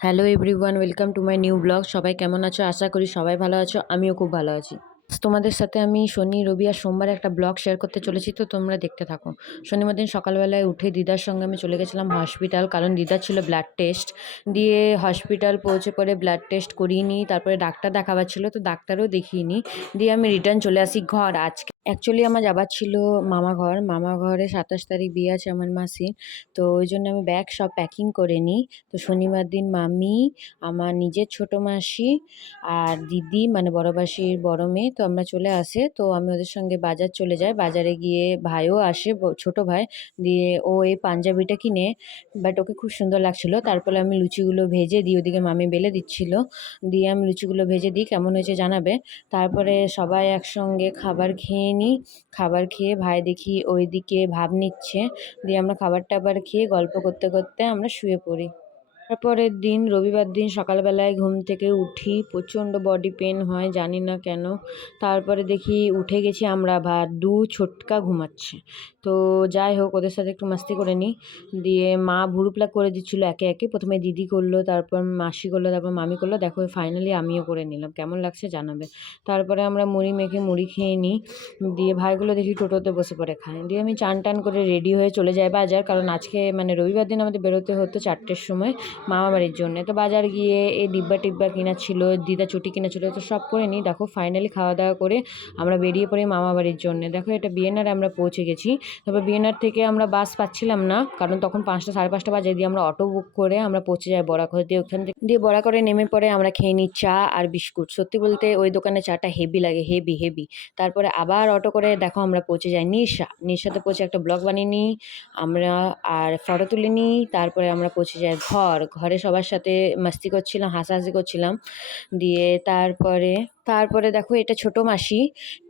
Hello everyone, welcome to my new blog. সবাই কেমন আছো? আশা করি সবাই ভালো আছো। আমিও খুব ভালো আছি। তোমাদের সাথে আমি শনি, রবি আর সোমবার একটা ব্লগ শেয়ার করতে চলেছি, তো তোমরা দেখতে থাকো। শনিবার দিন সকালবেলায় উঠে দিদার সঙ্গে আমি চলে গেছিলাম হসপিটাল, কারণ দিদার ছিল ব্লাড টেস্ট। দিয়ে হসপিটাল পৌঁছে পরে ব্লাড টেস্ট করিয়ে নিই, তারপরে ডাক্তার দেখাবার ছিল, তো ডাক্তারও দেখিয়ে নিই। দিয়ে আমি রিটার্ন চলে আসি ঘর। আজকে অ্যাকচুয়ালি আমার যাবার ছিল মামা ঘরে 27 তারিখ বিয়ে আছে আমার মাসির। তো ওই জন্য আমি ব্যাগ সব প্যাকিং করে নিই। তো শনিবার দিন মামি, আমার নিজের ছোট মাসি আর দিদি মানে বড় মাসির বড় মেয়ে, তো আমরা চলে আসে। তো আমি ওদের সঙ্গে বাজার চলে যাই। বাজারে গিয়ে ভাইও আসে, ছোট ভাই। দিয়ে ও এই পাঞ্জাবিটা কিনে, বাট ওকে খুব সুন্দর লাগছিল। তারপরে আমি লুচিগুলো ভেজে দিই, ওদিকে মামি বেলে দিচ্ছিল। দিয়ে আমি লুচিগুলো ভেজে দিই, কেমন হয়েছে জানাবে। তারপরে সবাই একসঙ্গে খাবার খেয়ে নিই। খাবার খেয়ে ভাই দেখি ওইদিকে ভাব নিচ্ছে। দিয়ে আমরা খাবার টাবার খেয়ে গল্প করতে করতে আমরা শুয়ে পড়ি। তারপরের দিন রবিবার দিন সকালবেলায় ঘুম থেকে উঠি, প্রচণ্ড বডি পেন হয়, জানি না কেন। তারপরে দেখি উঠে গেছি আমরা, দু ছোটকা ঘুমাচ্ছে। তো যাই হোক, ওদের সাথে একটু মাস্তি করে নিই। দিয়ে মা ভুরু প্লাক করে দিচ্ছিলো একে একে। প্রথমে দিদি করলো, তারপর মাসি করলো, তারপর মামি করলো। দেখো ফাইনালি আমিও করে নিলাম, কেমন লাগছে জানাবে। তারপরে আমরা মুড়ি মেখে মুড়ি খেয়ে নিই। দিয়ে ভাইগুলো দেখি টোটোতে বসে পড়ে খায়। দিয়ে আমি চান টান করে রেডি হয়ে চলে যাই বাজার, কারণ আজকে মানে রবিবার দিন আমাদের বেরোতে হতো 4টের সময় মামাবাড়ির জন্যে। তো বাজার গিয়ে এই ডিব্বা টিব্বা কেনা ছিল, দিদা চটি কিনা ছিল, তো সব করে নিই। দেখো ফাইনালি খাওয়া দাওয়া করে আমরা বেরিয়ে পড়ি মামাবাড়ির জন্যে। দেখো এটা বিএনআর আমরা পৌঁছে গেছি। তারপর বিএনআর থেকে আমরা বাস পাচ্ছিলাম না, কারণ তখন 5টা 5:30 বাজে। দিয়ে আমরা অটো বুক করে আমরা পৌঁছে যাই বরাকর। দিয়ে ওখান থেকে বরাকরে নেমে পড়ে আমরা খেয়ে নিই চা আর বিস্কুট। সত্যি বলতে ওই দোকানে চাটা হেভি লাগে, হেভি হেভি। তারপরে আবার অটো করে দেখো আমরা পৌঁছে যাই নিশাতে পৌঁছে একটা ব্লগ বানিয়ে নিই আমরা, আর ফটো তুলে নিই। তারপরে আমরা পৌঁছে যাই ঘরে সবার সাথে মাস্তি করছিলাম, হাসাহাসি করছিলাম। দিয়ে তারপরে দেখো এটা ছোট মাসি।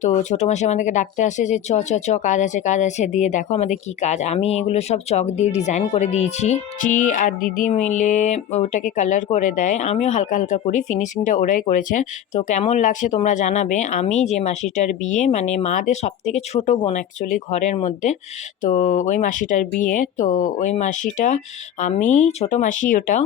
তো ছোট মাসি আমাদেরকে ডাকতে আসে যে চ চ চ কাজ আছে কাজ আছে। দিয়ে দেখো আমাদের কি কাজ, আমি এগুলো সব চক দিয়ে ডিজাইন করে দিয়েছি। আর দিদি মিলে ওটাকে কালার করে দেয়, আমিও হালকা হালকা করি, ফিনিশিংটা ওরাই করেছে। তো কেমন লাগছে তোমরা জানাবে। আমি যে মাসিটার বিয়ে, মানে মাদের সব থেকে ছোট বোন অ্যাকচুয়ালি ঘরের মধ্যে, তো ওই মাসিটার বিয়ে। তো ওই মাসিটা আমি, ছোট মাসি ওটাও।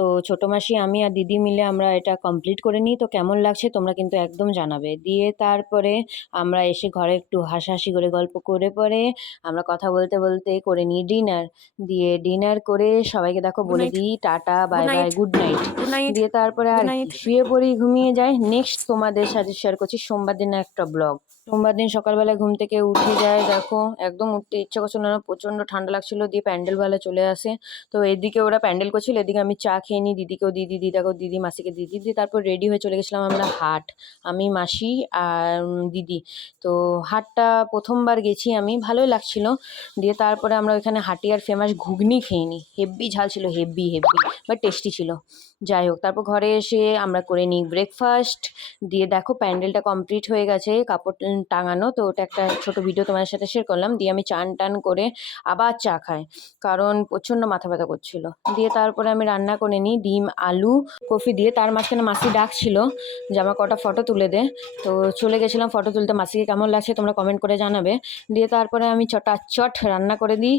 তো ছোট মাসি, আমি আর দিদি মিলে আমরা এটা কমপ্লিট করে নিই। তো কেমন লাগছে তোমরা কিন্তু একদম জানাবে। দিয়ে তারপরে আমরা এসে ঘরে একটু হাসাহাসি করে গল্প করে পরে আমরা কথা বলতে বলতে করে নিই ডিনার। দিয়ে ডিনার করে সবাইকে দেখো বলে দিই tata bye bye, good night. দিয়ে তারপরে আর কি শুয়ে পড়ি, ঘুমিয়ে যাই। নেক্সট তোমাদের সাথে শেয়ার করছি সোমবার দিনের একটা ব্লগ। সোমবার দিন সকালবেলায় ঘুম থেকে উঠে যায়, দেখো একদম উঠতে ইচ্ছা করছিল না, প্রচণ্ড ঠান্ডা লাগছিল। দিয়ে প্যান্ডেলওয়ালা চলে আসে। তো এদিকে ওরা প্যান্ডেল করছিল, এদিকে আমি চা খেয়ে নিই, দিদিকেও দিদি, দিদাকেও দিদি, মাসিকে দিদি। দিয়ে তারপর রেডি হয়ে চলে গেছিলাম আমরা হাট, আমি মাসি আর দিদি। তো হাটটা প্রথমবার গেছি আমি, ভালোই লাগছিল। দিয়ে তারপরে আমরা ওইখানে হাটিয়ার ফেমাস ঘুগনি খেয়ে নিই, হেব্বি ঝাল ছিল, হেব্বি হেব্বি, বাট টেস্টি ছিল। যাই হোক, তারপর ঘরে এসে আমরা করে নিই ব্রেকফাস্ট। দিয়ে দেখো প্যান্ডেলটা কমপ্লিট হয়ে গেছে, কাপড় টাঙানো। তো ওটা একটা ছোট ভিডিও তোমাদের সাথে শেয়ার করলাম। দিয়ে আমি চান টান করে আবার চা খাই, কারণ প্রচণ্ড মাথা ব্যথা করছিল। দিয়ে তারপরে আমি রান্না করে নিই ডিম আলু কফি দিয়ে। তার মাঝখানে মাসি ডাকছিল যে আমার কটা ফটো তুলে দে। তো চলে গেছিলাম ফটো তুলতে। মাসিকে কেমন লাগছে তোমরা কমেন্ট করে জানাবে। দিয়ে তারপরে আমি চটাচট রান্না করে দিই,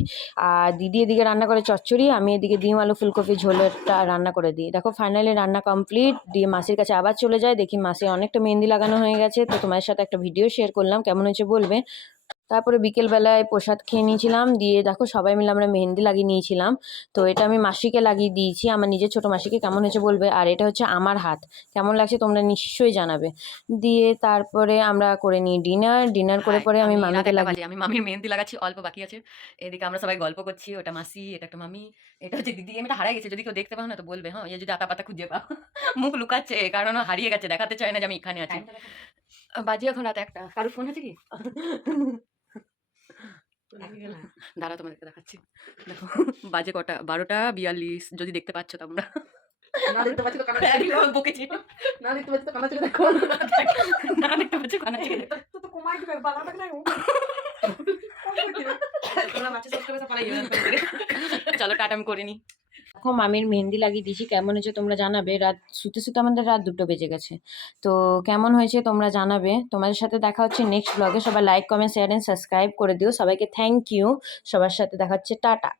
আর দিদি এদিকে রান্না করে চচ্চড়ি, আমি এদিকে ডিম আলু ফুলকপি ঝোলেরটা রান্না করে দিই। দেখো ফাইনালি রান্না কমপ্লিট। দিয়ে মাসির কাছে আবার চলে যায়, দেখি মাসি অনেকটা মেহেন্দি লাগানো হয়ে গেছে। তো তোমার সাথে একটা ভিডিও শেয়ার করলাম, কেমন হয়েছে বলবে। তারপরে বিকেলবেলায় প্রসাদ খেয়ে নিয়েছিলাম। দিয়ে দেখো সবাই মিলে আমরা মেহেন্দি লাগিয়ে নিয়েছিলাম। তো এটা আমি মাসিকে লাগিয়ে দিয়েছি, আমার নিজের ছোট মাসিকে, কেমন হয়েছে বলবে। আর এটা হচ্ছে আমার হাত, কেমন লাগছে তোমরা নিশ্চয়ই জানাবে। দিয়ে তারপরে আমরা করে নিই ডিনার করে পরে আমি মামিকে লাগিয়ে, আমি মামির মেহেন্দি লাগাচ্ছি, অল্প বাকি আছে। এদিকে আমরা সবাই গল্প করছি, ওটা মাসি, এটা একটা মামি, এটা হচ্ছে দিদি। আমি হারাই গেছে, যদি কেউ দেখতে পাও না তো বলবে, হ্যাঁ, যদি আতা পাতা খুঁজে পাও। মুখ লুকাচ্ছে কারণ ও হারিয়ে গেছে, দেখাতে চায় না যে আমি এখানে আছি। বাজে এখন রাত 1টা। কারোর ফোন আছে কি? দাঁড়া তোমাদেরকে দেখাচ্ছি। দেখো বাজে কটা, 12টা 42। যদি দেখতে পাচ্ছ তোমরা। না দেখতে পাচ্ছি তো কানা বকেছি। না দেখতে পাচ্ছি তো কানা চোখে দেখো না দেখতে পাচ্ছ কানা চিকে দেখো। তো কমাই দিবে বাবা দেখ না তোমরা মাছে সব করে পালাই যাবে। চলো টাটা, আমি করে নিই। দেখো মামির মেহেন্দি লাগিয়ে দিয়েছি, কেমন হয়েছে তোমরা জানাবে। রাত শুতে শুতে আমাদের রাত 2টো বেজে গেছে। তো কেমন হয়েছে তোমরা জানাবে। তোমাদের সাথে দেখা হচ্ছে নেক্সট ব্লগে। সবাই like comment share and subscribe করে দিও। সবাইকে থ্যাংক ইউ। সবার সাথে দেখা হচ্ছে, টাটা।